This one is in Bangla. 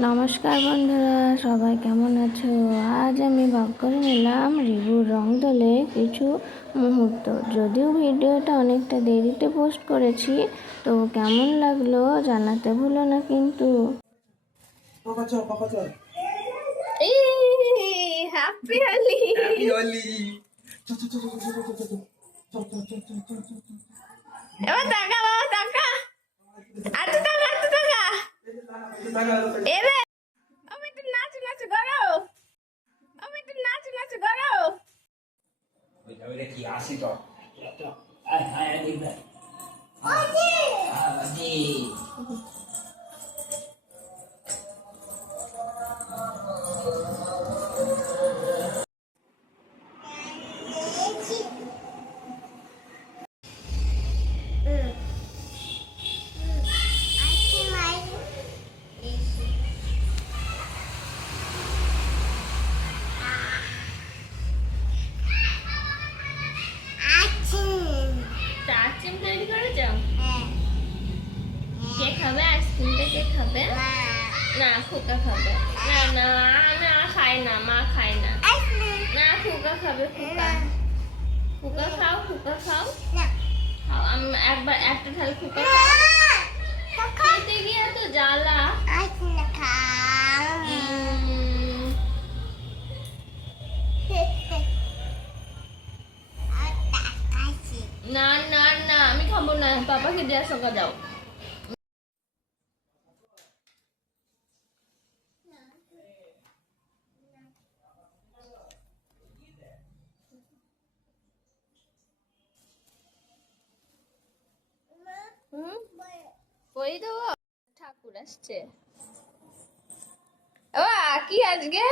নমস্কার বন্ধুরা, সবাই কেমন আছো? আজ আমি ভাগ করে নিলাম রিভুর রং দোলে কিছু মুহূর্ত। যদিও ভিডিওটা অনেকটা দেরিতে পোস্ট করেছি, তো কেমন লাগলো জানাতে ভুলো না কিন্তু। হ্যাপি হোলি। এবার টাকা বাবা, টাকা আচ্ছা, টাকা আচ্ছা, টাকা এবে আমি একটু নাচ নাচ করো, আমি একটু নাচ নাচ করো। ওইটা কি আসি তো আয় আয় দিবে ওজি ওজি আইসক্রিম তৈরি করেছো? কে খাবে আইসক্রিমটা? কে খাবে? না, খোকা খাবে। না না, না খাই না, মা খায় না। না, খোকা খাবে। খোকা খোকা খাও, খোকা খাও। খাও, আমি একবার একটা ঢাল খোকা খাও। খেতে গিয়ে তো জ্বালা। না না না, আমি খাবো না, পাপাকে দেওয়া সকা যাও। কই দেবো? ঠাকুর আসছে। কি আজকে